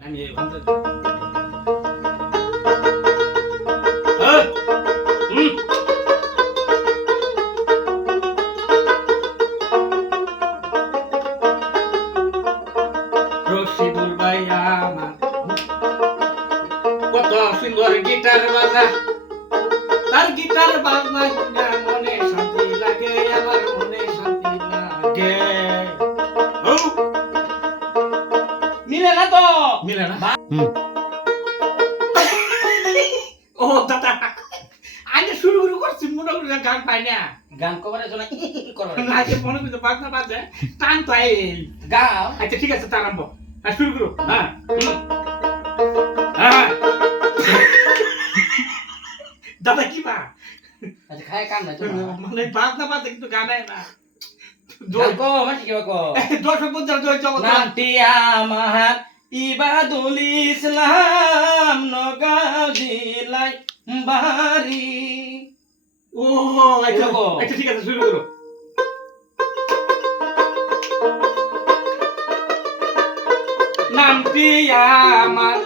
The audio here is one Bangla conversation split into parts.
আমি রশিদুল ভাই আমার কত সুন্দর গিটার বাজা, তার গিটার বাজনা শুনে মনে শান্তি লাগে, আমার মনে শান্তি লাগে। মিলে না তো মিলে না? ও দাদা আগে শুরু শুরু করছি, মনে করি গান পাই না। গান কভারের জন্য করবে না আগে মনে করি বাজনা বাজে টান পাই। গাও। আচ্ছা ঠিক আছে, তার আরম্ভ। শুরু করো। হ্যাঁ হ্যাঁ দাদা কি বা আচ্ছা খায় কাম নাই তো মানে বাজনা বাজে কিন্তু গানে না। গান কো মাটি কি কো দর্শক বন্ধুরা জগৎ নামটি আমার ইবাদুল ইসলাম নগাঁও জেলায় বাড়ি। ও আচ্ছা আচ্ছা ঠিক আছে, শুরু করো। নামটি আমার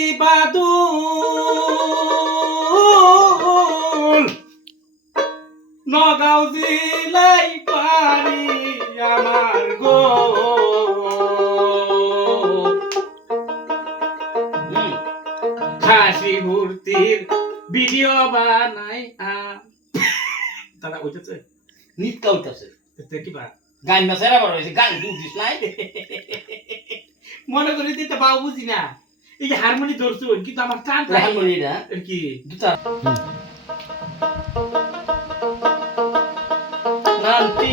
ইবাদুল, নগাঁও জেলায় পারি আমার গো। হাসি ভর্তির ভিডিও বানাই দাদা উঠেছে নিত্যা উঠতেছে কি বা গান না সেরা বড় হইছে গান বুঝিস নাই মনে করি দিতে বাবু বুঝি না, এই যে হারমোনি ধরছো কিন্তু আমার টান হারমোনি না কি দুটা নামটি